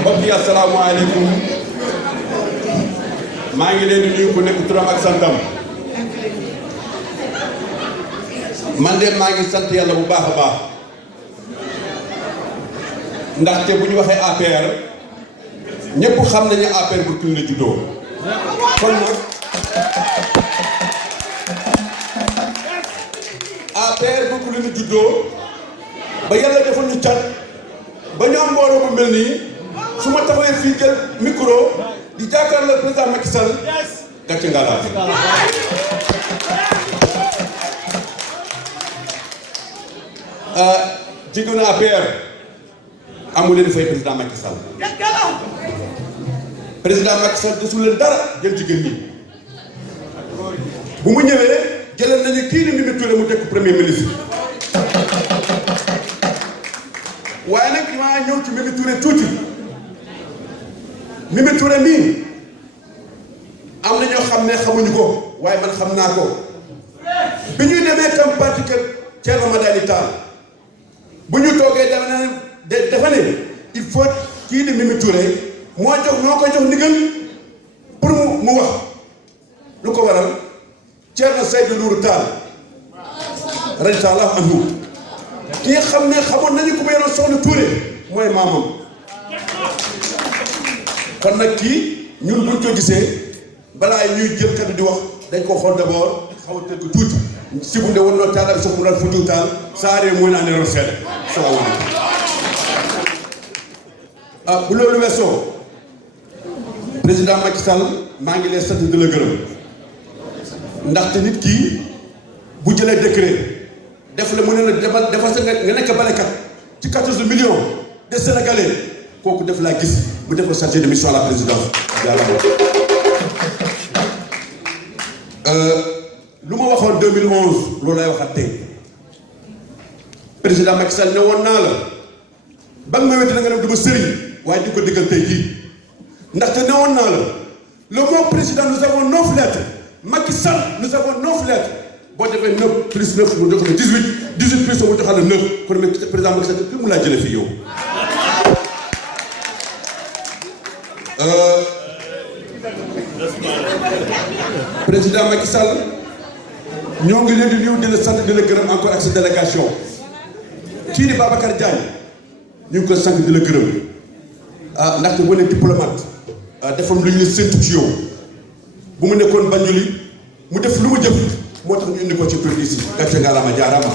mbokk yi asalaamaaleykum maa ngi leen di nuyu ku nekk turam ak santam man de maa ngi sant yàlla bu baax a baax ndaxte bu ñu waxee APR ñëpp xam nañu APR bu Bourkina la juddoo kon nag APR bu Bourkina la juddoo ba yàlla defal ñu cat ba ñu am mbooloo bu mel nii su ma taxawee fii jël micro di jàkkaarloo président Macky Sall gàcce ngalaat jigéenu APR amul leen fay président Macky Sall président Macky Sall desul leen dara jël jigéen ñi bu mu ñëwee jëlee nañu kii di Mimi Touré mu tekk premier ministre waaye nag maa ñëw ci Mimi Touré tuuti Mimi Touré mii am na ñoo xam ne xamuñu ko waaye man xam naa ko bi ñuy demee campagne kër Thierno Madani Tall bu ñu toogee dafa ne il faut kii di Mimi Touré moo ko jox ndigal pour mu wax lu ko waral Thierno Seydou Nourou Tall radiyallahu anhu ki nga xam ne xamoon nañu ko ba yoroon soxna Touré mooy maamam kon nag kii ñun buñ ko gisee balaa ñuy jël kaddu di wax dañ ko xool d'abord xaw a tënk ko tuuti si bu nde woon noo taal ak sox mu daal Foutiou Tall saaree mooy naa ne loolu seede salaamaaleykum bu loolu weesoo président Macky Sall maa ngi lay sant di la gërëm ndaxte nit kii bu jëlee décret def la mu ne la defal sa nga nekk balekat ci 14 millions de Sénégalais kooku def laa gis mu def la chargé de mission à la présidence yàlla lu ma waxoon 2011 loolu lay waxaat tey président Macky Sall ne woon naa la ba nga ma wéti na nga dem du ma sëriñ waaye di ko diggal tey jii ndaxte ne woon naa la le mot président nous avons 9 lettres Macky Sall nous avons 9 lettres boo defee 9 plus 9 mu jox la 18 18 plus mu joxal la 9 kon président Macky Sall fi mu laa jëlee fii yow. président Macky Sall ñoo ngi leen di nuyu di la sant di la gërëm encore ak sa délégation kii di Babacar Diagne ñu ngi ko sant di la gërëm ndaxte boo nee diplomate defam lu ñu séntu ci yow bu mu nekkoon Banjuli mu def lu mu jëf moo tax ñu indi ko ci tur ici gàcce ngalaama jaaraama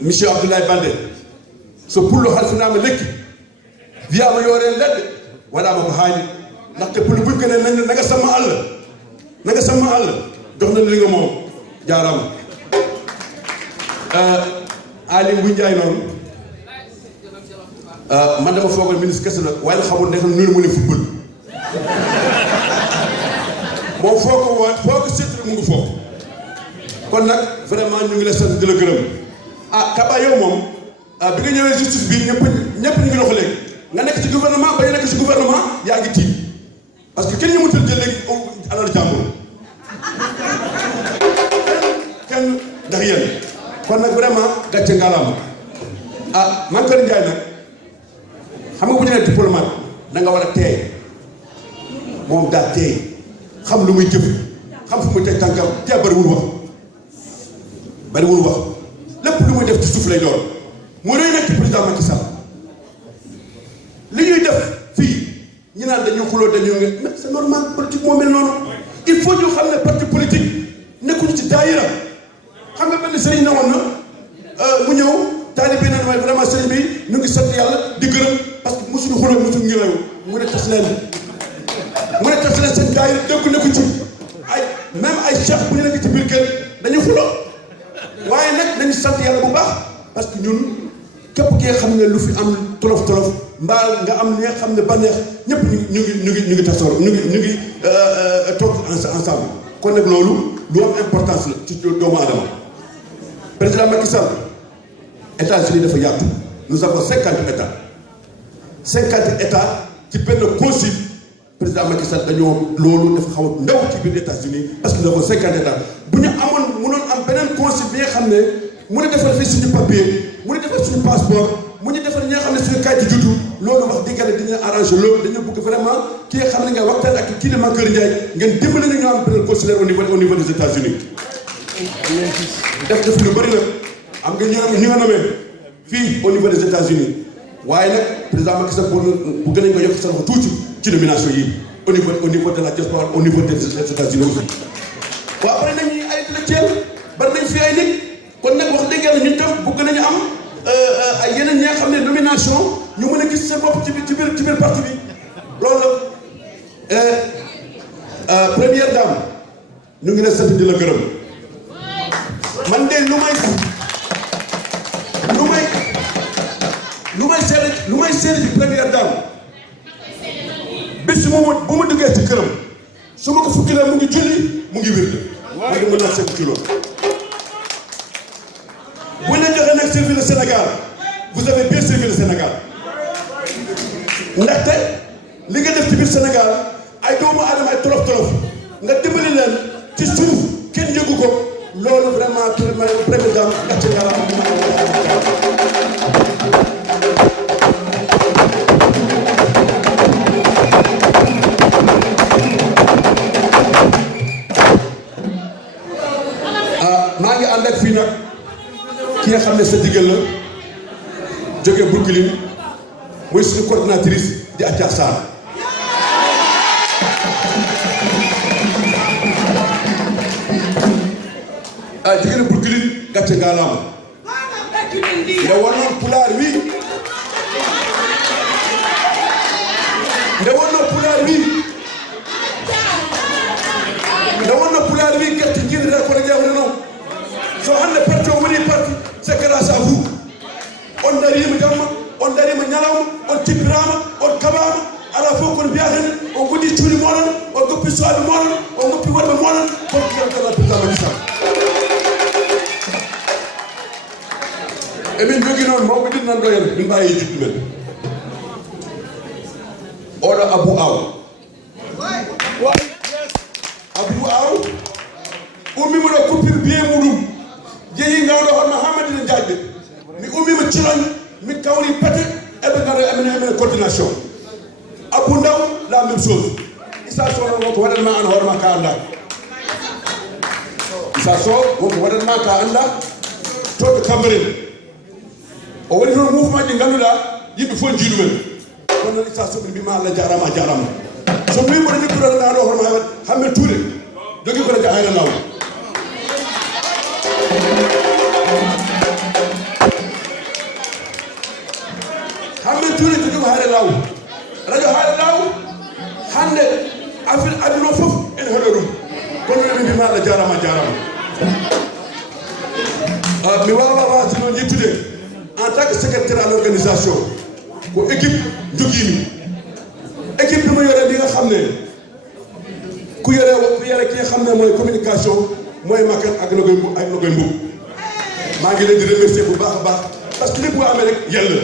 monsieur Abdoulaye Baldé so pullo halfinaama lekki wiyaama yooreen leɗɗe waɗaama ko haani ndaxte pullo buñ ko ne na nga sama àll jox na li nga moom jaaraama Aly Ngouille Ndiaye noonu man dama foogoon ministre kese la waaye la xamul ne noonu mu ne football moom foo ko seetlu mu ngi foofu kon nag vraiment ñu ngi la sant di la gërëm Kaba yow moom bi nga ñëwee justice bi ñëpp ñu ngi dox léegi nga nekk ci gouvernement ba ñu nekk ci gouvernement yaa ngi tiit parce que kenn ñëwatul jël léegi alal jàmbur kenn ndax yéen kon nag vraiment gàcce ngalaama Mankeur Ndiaye nag xam nga bu ñu nee diplomate da nga war a teey moom daa teey xam lu muy jëf xam fu muy teg tànkam te bariwul wax lépp lu muy def ci suuf lay doon moo lay nekk ci président Macky Sall li ñuy def fii ñu naan dañu xuloo dañu nga mais c'est normal politique moo mel noonu il faut ñu xam ne parti politique nekkuñu ci daayira xam nga benn sëriñ na woon na mu ñëw taalibe na may vraiment sëriñ bi ñu ngi sant yàlla di gërëm parce que mosuñu xuloo mosuñu ngelaw mu ne tas leen seen daayira dëkk nekku ci ay même ay cheikh bu ñu nekk ci biir kër dañuy xuloo waaye nag dañu sant yàlla bu baax parce que ñun képp ki nga xam ne lu fi am tolof tolof mbaa nga am li nga xam ne bànneex ñëpp ñu ngi tasoor ñu ngi toog ensemble kon nag loolu lu am importance la ci doomu adama président Macky Sall États-Unis dafa yaatu nous avons 50 états ci benn consul président Macky Sall dañoo loolu dafa xaw a ndaw ci biir États-Unis parce que nous avons 50 états bu ñu amoon mënoon am beneen consul bi nga xam ne mu ne defal fii suñu papier mu ne defal suñu passeport mu ñu defal ñi nga xam ne suñu kayit juddu loolu wax dëgg yàlla dina arrangé loolu dañoo bëgg vraiment ki nga xam ne nga waxtaan ak kii de Mankeur Ndiaye ngeen dimbali ñu am beneen consulaire au niveau des États-Unis def lu bëri nag am nga ñu nga nommé fii au niveau des États-Unis waaye nag président Macky Sall bu gën a ko yokk sa loxo tuuti ci nomination yi au niveau de la diaspora au niveau des États-Unis aussi waaw bari nañu ay intellectuel bari nañ fi ay nit kon nag wax dëgg yàlla ñun tam bëgg nañu am ay yeneen ñi nga xam ne nomination ñu mën a gis seen bopp ci biir parti bi loolu la première dame ñu ngi la sant di la gërëm man de lu may seede ci première dame bis bu ma duggee ci këram su ma ko fukki la mu ngi julli mu ngi wér ma ngi mën a seet ci loolu bu la joxee nag servir le Sénégal vous avez bien servi le Sénégal ndaxte li nga def ci biir Sénégal ay doomu aadama ay tolof nga dimbali leen ci suuf kenn yëgu ko loolu vraiment première dame gàcce yàlla maa ngi ànd ak fii nag ki nga xam ne sa digal la jógee Brooklyn muy suñu coordinatrice di Adja Sarr jógee na Brooklyn gàcce ngaalaama nde wonnoon pulaar wi gerte jiiɗata kono jawre noon so hannde parti o woni parti c'est grâce à vous on darima jamma on darima ñalawma on tippirama on kaɓama ala fof kono mbiyaten on goɗɗi cuuɗi moɗon on goppi soaɓe moɗon on goppi woɗɓe moɗon kono kiyamtala président Macky Sall emin jogui noon mawɓe ɗin nanɗo hen min mbawi jiddu men oɗo Abou Aw ummima ɗo kuppir biye muɗum jeeyi ngawɗo hono Hamadine Diagne mi ummima Thilogne mi kawri pete eɓe gara emene coordination Abou Ndaw la même chose Issa Sow wonko waɗanma an hoorema ka anda Issa Sow wonko waɗanma ka anda toɓe Cambérène o waɗi toon mouvement ɗi ngannduɗa yimɓe fof jiiɗu men kono noon Issa Sow ɓe mbima Allah jarama so mbi mboɗo jikkuɗoɗa ɗo hoorema heewat Hammet Touré jogui ko daña hayra lawol Hammet Touré jogui ko hayra lawol radio hayra lawol hande affaire aduna o fof ene heeɗo ɗum kono noon ɓe mbima Allah jarama mi wawa wasde noon yettude en tant que secrétaire à l'organisation ko équipe joguimi équipe bi ma yore li nga xam ne ku yore ki nga xam ne mooy communication mooy Makan ak Nogoy Mboub maa ngi leen di remercier bu baax a baax parce que lépp boo amee rek yàlla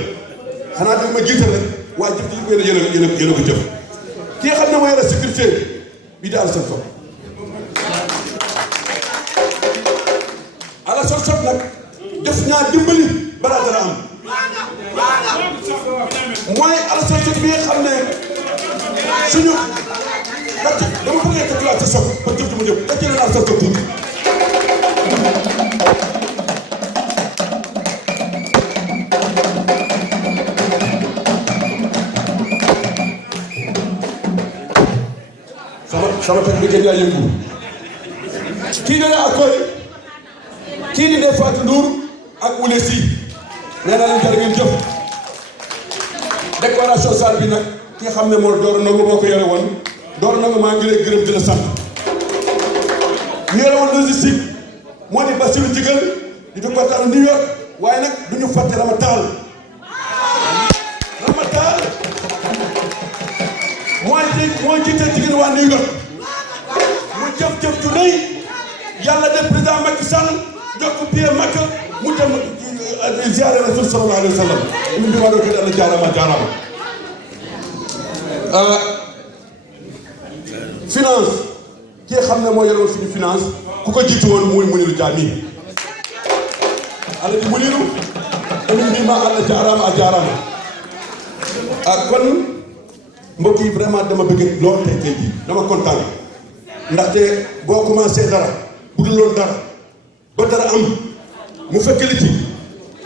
xanaa daf ma jiital rek waaye jëf ji ko yéen a ko jëf ki nga xam ne mooy yore sécurité bi di Alassane Sow Alassane Sow nag def naa dimbali balaa dara am mooy Alassane Sow bi nga xam ne suñu ndaxte dama bëgg a tëjee sa sof ba jëf ji mu jëm tëjee naa sa sof tuuti. sama tëj bi gën yaa yëngu kii nga ne ak koy kii di Ndeye Fatou Ndour ak Wule Si nee naa leen jërë ngeen jëf déclaration salle bi nag ki nga xam ne moo Doro Ndongo moo ko yore woon Doro Ndongo maa ngi lay gërëm di la sant ñu yore woon logistique moo di Bassirou Jigal di du kontaan New York waaye nag du ñu fàtte Rama Tall mooy jiite jigéen waa New York mu jëf ju rëy yàlla def président Macky Sall jox ko pied Makka mu dem ziyaare Rasul sallallahu alayhi wa sallam min bi ma doon ko dana jaarama finance ki xam ne moo yoroon suñu finance ku ko jiitu woon muy Muniru Jaani Alaaji Muniru emin mbima Allah jaarama a jaarama kon mbokk yi vraiment dama bëgg lool tey jii dama kontaan ndaxte boo commencé dara bu dul loon dara ba dara am mu fekk li ci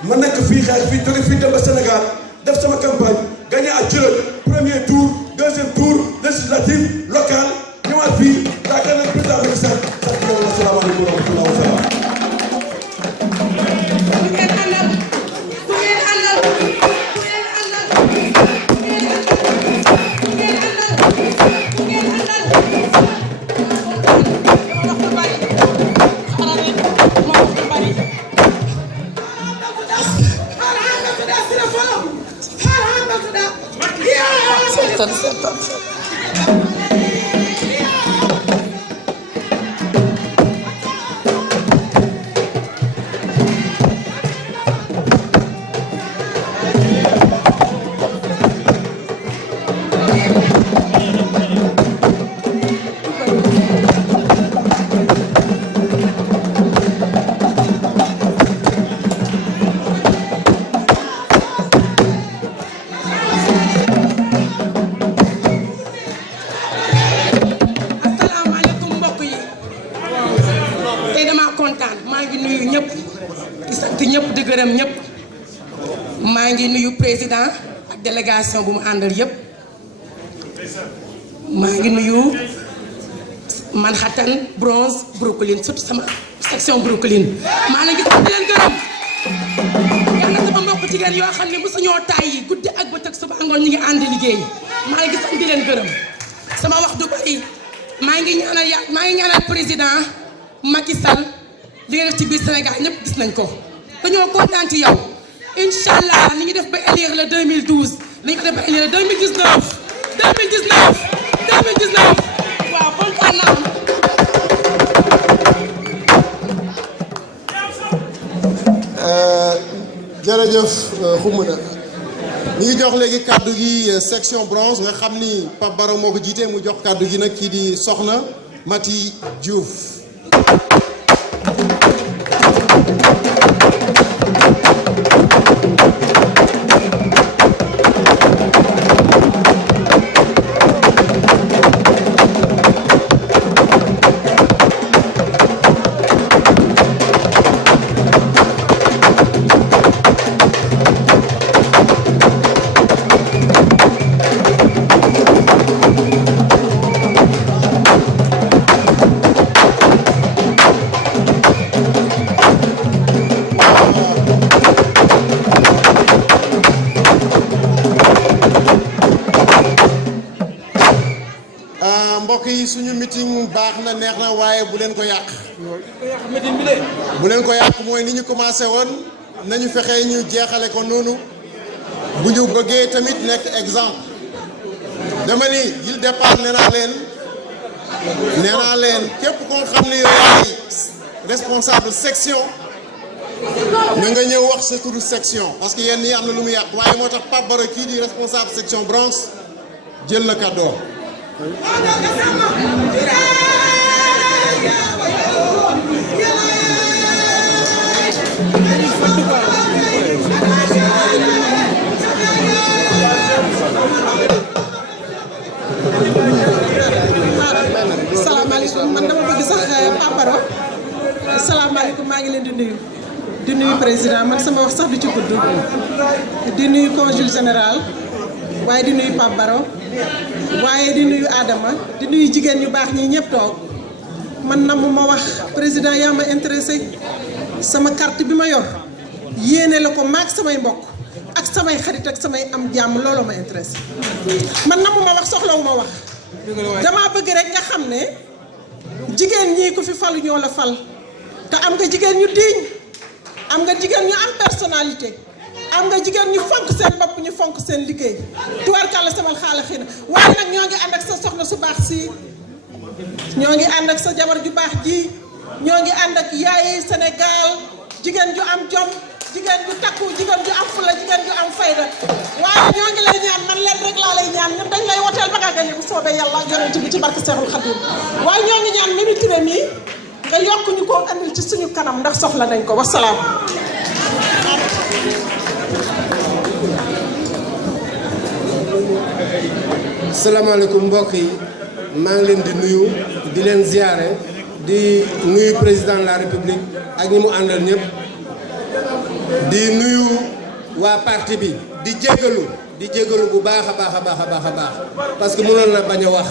ma nekk fii xeex fii jóge fii dem ba Sénégal def sama campagne gagné à Thiel premier tour deuxième tour législatif local ñëwaat fii yaakaar naa président Macky Sall sant yow asalaamaaleykum wa rahmatulah wa salaam. maa ngi nuyu président ak délégation bu mu àndal yépp maa ngi nuyu Manhattan Bronx Brooklyn surtout sama section Brooklyn maa ngi sant leen gërëm yàlla sama mbokk jigéen yoo xam ne mosuñoo tàyyi guddi ak bëccëg suba ngoon ñu ngi ànd liggéey maa ngi sant leen gërëm sama wax du bari maa ngi ñaanal président Macky Sall li nga def ci biir Sénégal ñëpp gis nañ ko dañoo kontaan ci yow Inch'Allah ni ñu def ba élire le 2012 ni ñu ko def ba élire le 2019 waaw kontaan naa jërëjëf Xumuna ñu ngi jox léegi kàddu gi section bronze nga xam ni Pape Baro moo ko jiite mu jox kàddu gi nag kii di Soxna Mati Diouf. mbokk yi suñu meeting baax na neex na waaye bu leen ko yàq bu leen ko yàq mooy ni ñu commencé woon nañu fexe ñu jeexale ko noonu bu ñu bëggee tamit nekk exemple dama ni il départ nee naa leen képp koo xam ne yow yaay responsable section na nga ñëw wax sa turu section parce que yenn yi am na lu mu yàq waaye moo tax Pape Baro kii di responsable section bronze jël na kàddoo. salaamaaleykum man dama bëgg sax Pape Baro salaamaaleykum maa ngi leen di nuyu président man sama wax sax du ci gudd di nuyu consul général waaye di nuyu Pape Baro waaye di nuyu Adama di nuyu jigéen ñu baax ñi ñëpp toog man na mu ma wax président yaa ma intéressé sama carte bi ma yor yéene la ko maag samay mbokk ak samay xarit ak samay am jàmm loolu ma intéressé man na mu ma wax soxlawu ma wax dama bëgg rek nga xam ne jigéen ñii ku fi falu ñoo la fal te am nga jigéen ñu diiñ am nga jigéen ñu am personnalité am nga jigéen ñu fonk seen bopp ñu fonk seen liggéey tubaarkàlla sama xaala xëy na waaye nag ñoo ngi ànd ak sa soxna su baax si ñoo ngi ànd ak sa jabar ju baax ji ñoo ngi ànd ak yaaye Sénégal jigéen ju am jom jigéen ju takku jigéen ju am fulla jigéen ju am fayda waaye ñoo ngi lay ñaan man leen rek laa lay ñaan ñun dañ lay woteel ba nga gañe bu soobee yàlla yonent bi ci barke Seexul Xadiim waaye ñoo ngi ñaan Mimi Touré mii nga yokk ñu ko andil ci suñu kanam ndax soxla nañ ko wasalaam. salaamaaleykum mbokk yi maa ngi leen di nuyu di leen ziyaare di nuyu président de la république ak ñi mu àndal ñëpp di nuyu waa parti bi di jégalu bu baax a baax a baax a baax a baax parce que mënoon na bañ a wax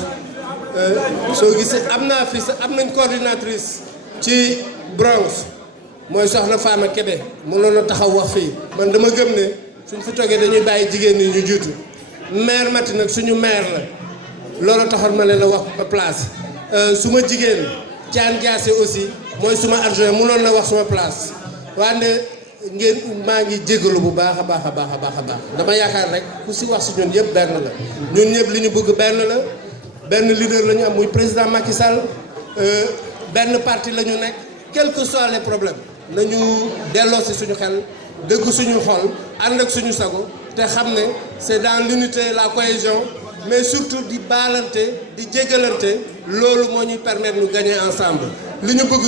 soo gisee am naa fi am nañ coordinatrice ci Bronx mooy soxna Fama Kébé mënoon na taxaw wax fii man dama gëm ne suñ fi toogee dañuy bàyyi jigéen ñi ñu jiitu maire Mati nag suñu maire la loolu taxoon ma leen a wax place suma jigéen Thiane Diassé aussi mooy suma adjoint mënoon na wax suma place wante ngeen maa ngi jégalu bu baax a baax a baax a baax a baax dama yaakaar rek ku si wax si ñun yëpp benn la ñun ñëpp li ñu bëgg benn la benn leader la ñu am muy président Macky Sall benn parti la ñu nekk quels que soient les problèmes nañu delloo si suñu xel dëgg suñu xol ànd ak suñu sago te xam ne c'est dans l'unité la cohésion mais surtout di baalante di jégalante loolu moo ñuy permettre ñu gagner ensemble li ñu bëgg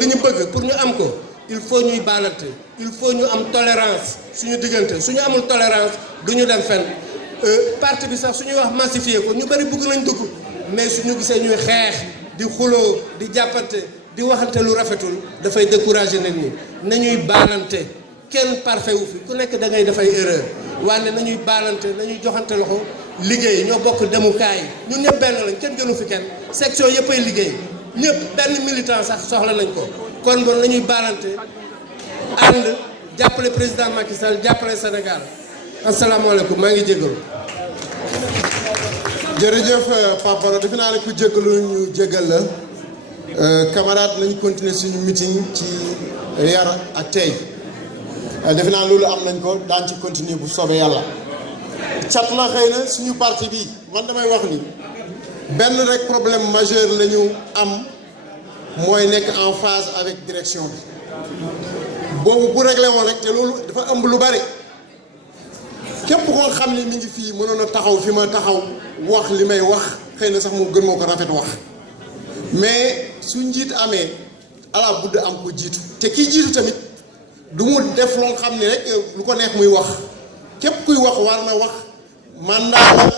li ñu bëgg pour ñu am ko il faut ñuy baalante il faut ñu am tolérance suñu diggante suñu amul tolérance du ñu dem fenn parti bi sax suñuy wax massifier ko ñu bari bëgg nañ dugg mais suñu gisee ñuy xeex di xuloo di jàppante di waxante lu rafetul dafay décourager nit ñi nañuy baalante kenn parfait wu fi ku nekk da ngay dafay erreur wante nañuy baalante nañuy joxante loxo liggéey ñoo bokk demukaay ñun ñëpp benn lañ kenn gënu fi kenn section yëpp ay liggéey ñëpp benn militant sax soxla nañ ko kon bon nañuy baalante ànd jàppale président Macky Sall jàppale Sénégal asalaamaaleykum maa ngi jégalu. jërëjëf Pape Baro defe naa ne ku jégalu ñu jégal la camarade nañu continuer suñu meeting ci yar ak tey defe naa loolu am nañ ko daan ci continuer bu soobee yàlla cat la xëy na suñu parti bi man damay wax ni benn rek problème majeur la ñu am mooy nekk en phase avec direction bi boobu bu réglé woon rek te loolu dafa ëmb lu bari képp koo xam ni mi ngi fii mënoon a taxaw fi ma taxaw wax li may wax xëy na sax mu gën moo ko rafet wax mais su njiit amee ala budd am ko jiitu te kii jiitu tamit du mu def loo xam ne rek lu ko neex muy wax képp kuy wax war na wax mandat la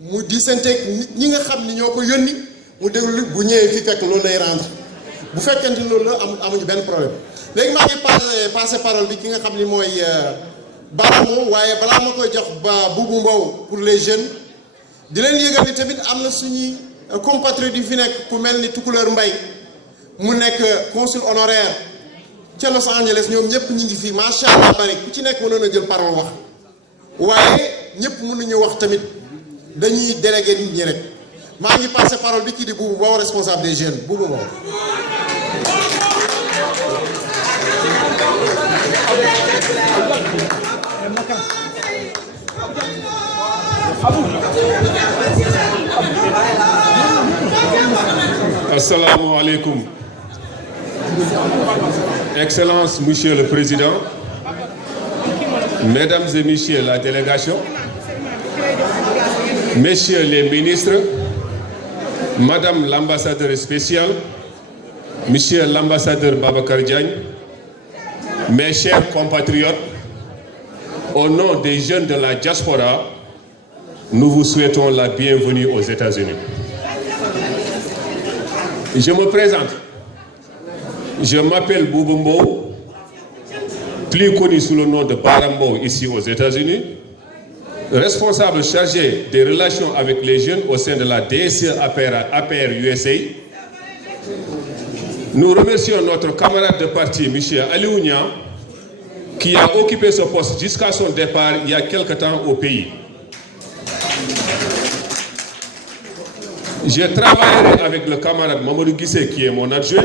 mu disanteeg nit ñi nga xam ni ñoo ko yónni mu déglu bu ñëwee fi fekk loolu lay rendre bu fekkente ni loolu la amuñu benn problème léegi maa ngi passé parole bi ki nga xam ni mooy Baramo waaye balaa ma koy jox ba Boubou Mbow pour les jeunes di leen yëgal ni tamit am na suñuy compatriotes yu fi nekk ku mel ni Tukuleur Mbaye mu nekk consul honoraire ca Los Angeles ñoom ñëpp ñu ngi fii macha allah bari ku ci nekk mënoon a jël parole wax waaye ñëpp mënuñu wax tamit dañuy délégué nit ñi rek maa ngi passé parole bi kii di Boubou Mbow responsable des jeunes Boubou Mbow. Assalamu alaikum. Excellence, Monsieur le Président, Mesdames et Messieurs la délégation, Messieurs les ministres, Madame l'ambassadeur spécial, Monsieur l'ambassadeur Babacar Diagne, mes chers compatriotes, au nom des jeunes de la diaspora, nous vous souhaitons la bienvenue aux États-Unis. Je me présente. Je m'appelle Boubou Mbow, plus connu sous le nom de Barambo ici aux États-Unis, responsable chargé des relations avec les jeunes au sein de la DSE APR USA. Nous remercions notre camarade de parti, M. Aliou Niang, qui a occupé ce poste jusqu'à son départ il y a quelque temps au pays. Je travaillerai avec le camarade Mamadou Guissé, qui est mon adjoint,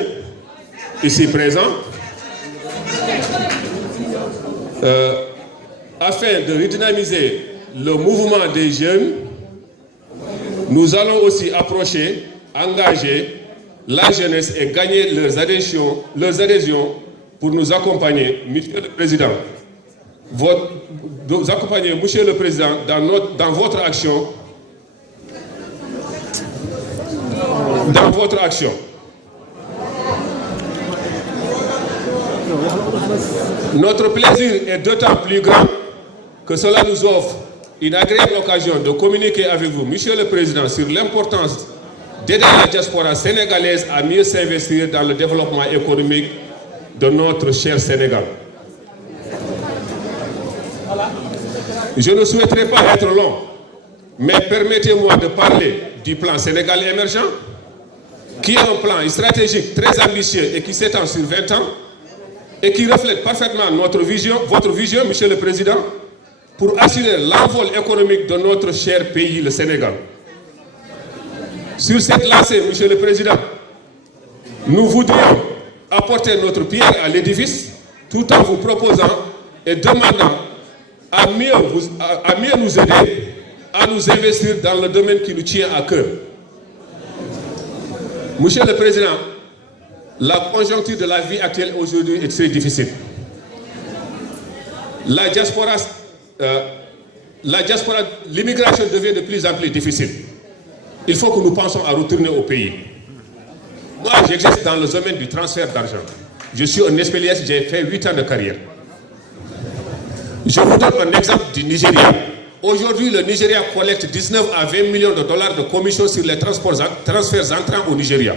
ici présent, afin de redynamiser le mouvement des jeunes. Nous allons aussi approcher, engager la jeunesse et gagner leurs adhésions pour nous accompagner, Monsieur le Président, vous accompagner, Monsieur le Président, dans votre action. Dans votre action. Notre plaisir est d'autant plus grand que cela nous offre une agréable occasion de communiquer avec vous, Monsieur le Président, sur l'importance d'aider la diaspora sénégalaise à mieux s'investir dans le développement économique de notre cher Sénégal. Je ne souhaiterais pas être long, mais permettez-moi de parler du plan Sénégal émergent, qui est un plan stratégique très ambitieux et qui s'étend sur 20 ans et qui reflète parfaitement votre vision, Monsieur le Président, pour assurer l'envol économique de notre cher pays, le Sénégal. Sur cette lancée, Monsieur le Président, nous voudrions apporter notre pierre à l'édifice tout en vous proposant et demandant à mieux nous aider à nous investir dans le domaine qui nous tient à cœur. Monsieur le Président, la conjoncture de la vie actuelle aujourd'hui est très difficile. La diaspora, l'immigration devient de plus en plus difficile. Il faut que nous pensions à retourner au pays. Moi, j'exerce dans le domaine du transfert d'argent. Je suis un spécialiste, j'ai fait 8 ans de carrière. Je vous donne un exemple du Nigeria. Aujourd'hui, le Nigeria collecte 19 à 20 millions de dollars de commissions sur les transferts entrants au Nigeria.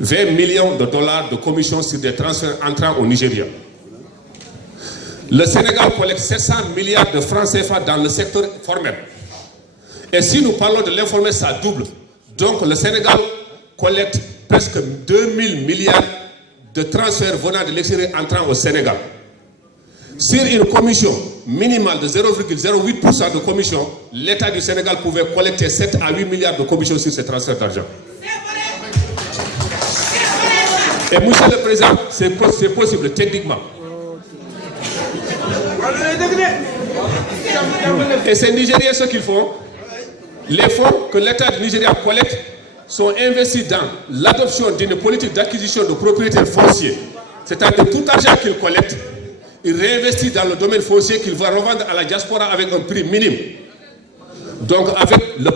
20 millions de dollars de commissions sur des transferts entrants au Nigeria. Le Sénégal collecte 700 milliards de francs CFA dans le secteur formel. Et si nous parlons de l'informel, ça double. Donc le Sénégal collecte presque 2000 milliards de transferts venant de l'extérieur entrant au Sénégal. Sur une commission minimale de 0,08% de commission, l'État du Sénégal pouvait collecter 7 à 8 milliards de commissions sur ces transferts d'argent. Et Monsieur le Président, c'est possible techniquement. Et ces Nigériens, ce qu'ils font, les fonds que l'État du Nigeria collecte sont investis dans l'adoption d'une politique d'acquisition de propriétaires fonciers. C'est-à-dire tout argent qu'ils collectent, ils réinvestissent dans le domaine foncier qu'ils vont revendre à la diaspora avec un prix minime. Donc avec le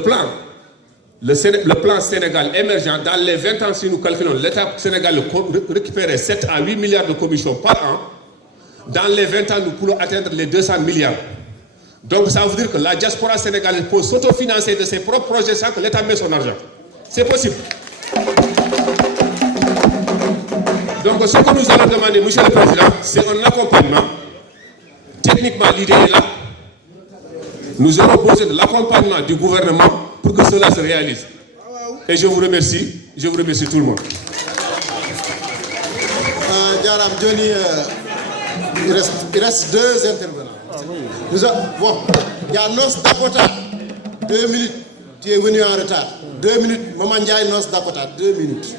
plan Sénégal émergent, dans les 20 ans, si nous calculons, l'État sénégalais récupérait 7 à 8 milliards de commissions par an. Dans les 20 ans, nous pourrons atteindre les 200 milliards. Donc ça veut dire que la diaspora sénégalaise peut s'autofinancer de ses propres projets sans que l'État mette son argent. C'est possible. Donc ce que nous allons demander, Monsieur le Président, c'est un accompagnement. Techniquement, l'idée est là. Nous aurons besoin de l'accompagnement du gouvernement pour que cela se réalise. Et je vous remercie tout le monde. Diaram Johnny, il reste 2 intervenants. Bon, il y a Nos Dakota, 2 minutes. Tu es venu en retard. 2 minutes. Maman Ndiaye, Nos Dakota, 2 minutes.